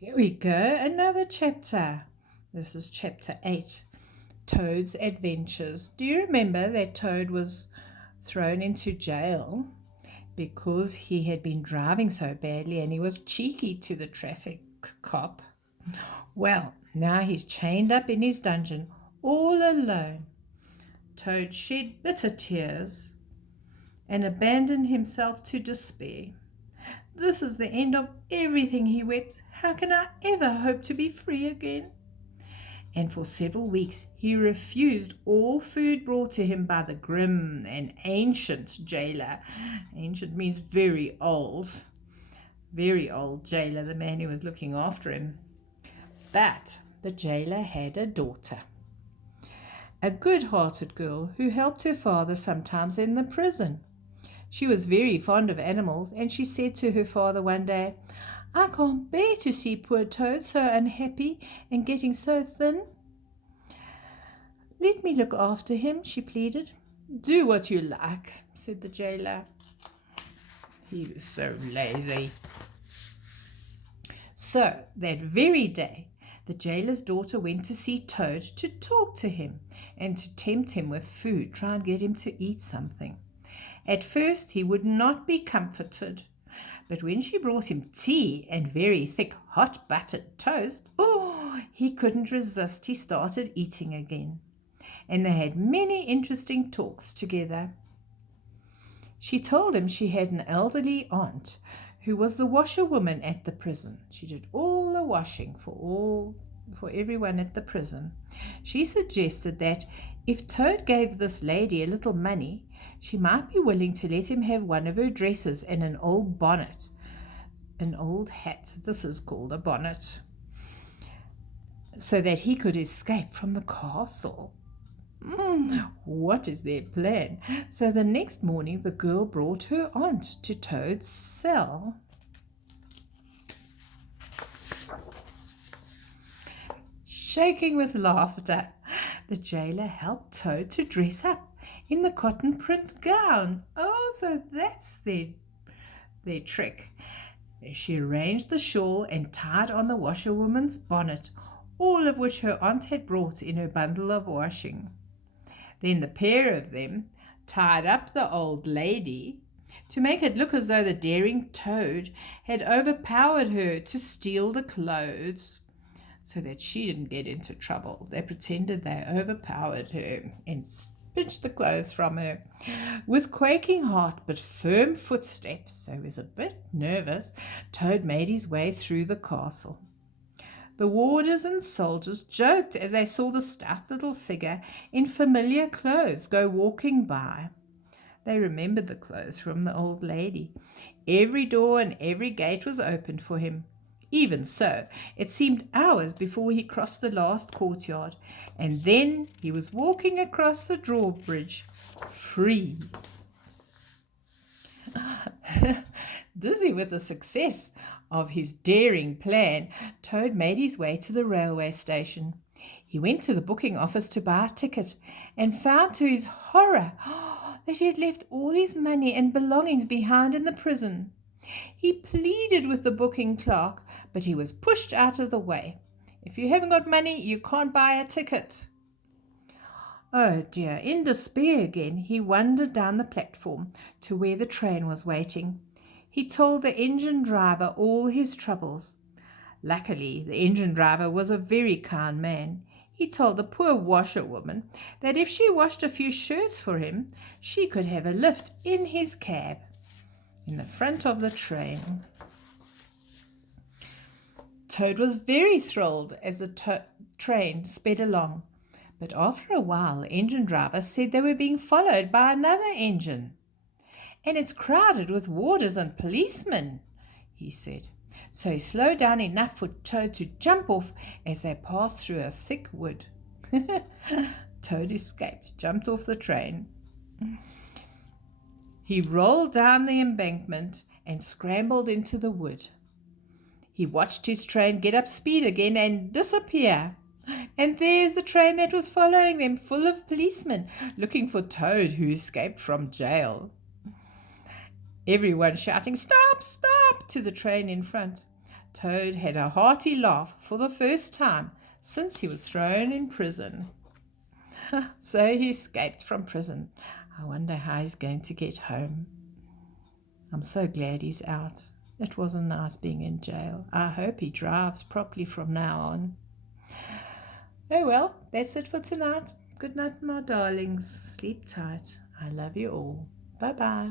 Here we go, another chapter. This is chapter 8, Toad's Adventures. Do you remember that Toad was thrown into jail because he had been driving so badly and he was cheeky to the traffic cop? Well, now he's chained up in his dungeon all alone. Toad shed bitter tears and abandoned himself to despair. This is the end of everything, he wept. How can I ever hope to be free again? And for several weeks he refused all food brought to him by the grim and ancient jailer. Ancient means very old jailer, the man who was looking after him. But the jailer had a daughter, a good-hearted girl who helped her father sometimes in the prison. She was very fond of animals, and she said to her father one day, "I can't bear to see poor Toad so unhappy and getting so thin." "Let me look after him," she pleaded. "Do what you like," said the jailer. He was so lazy. So that very day, the jailer's daughter went to see Toad to talk to him and to tempt him with food, try and get him to eat something. At first he would not be comforted, but when she brought him tea and very thick hot buttered toast, he couldn't resist. He started eating again, and they had many interesting talks together. She told him she had an elderly aunt who was the washerwoman at the prison. She did all the washing for everyone at the prison. She suggested that if Toad gave this lady a little money, she might be willing to let him have one of her dresses and an old bonnet, an old hat. This is called a bonnet, so that he could escape from the castle. What is their plan? So the next morning the girl brought her aunt to Toad's cell. Shaking with laughter, the jailer helped Toad to dress up in the cotton print gown. Oh, so that's their trick. She arranged the shawl and tied on the washerwoman's bonnet, all of which her aunt had brought in her bundle of washing. Then the pair of them tied up the old lady to make it look as though the daring Toad had overpowered her to steal the clothes, so that she didn't get into trouble. They pretended they overpowered her and pinched the clothes from her. With quaking heart but firm footsteps, so he was a bit nervous, Toad made his way through the castle. The warders and soldiers joked as they saw the stout little figure in familiar clothes go walking by. They remembered the clothes from the old lady. Every door and every gate was opened for him. Even so, it seemed hours before he crossed the last courtyard, and then he was walking across the drawbridge, free. Dizzy with the success of his daring plan, Toad made his way to the railway station. He went to the booking office to buy a ticket and found to his horror that he had left all his money and belongings behind in the prison. He pleaded with the booking clerk, but he was pushed out of the way. "If you haven't got money, you can't buy a ticket." Oh dear, in despair again, he wandered down the platform to where the train was waiting. He told the engine driver all his troubles. Luckily, the engine driver was a very kind man. He told the poor washerwoman that if she washed a few shirts for him, she could have a lift in his cab in the front of the train. Toad was very thrilled as the train sped along, but after a while the engine driver said they were being followed by another engine. "And it's crowded with warders and policemen," he said. So he slowed down enough for Toad to jump off as they passed through a thick wood. Toad escaped, jumped off the train. He rolled down the embankment and scrambled into the wood. He watched his train get up speed again and disappear. And there's the train that was following them, full of policemen, looking for Toad, who escaped from jail. Everyone shouting, "Stop, stop," to the train in front. Toad had a hearty laugh for the first time since he was thrown in prison. So he escaped from prison. I wonder how he's going to get home. I'm so glad he's out. It wasn't nice being in jail. I hope he drives properly from now on. Oh well, that's it for tonight. Good night, my darlings. Sleep tight. I love you all. Bye-bye.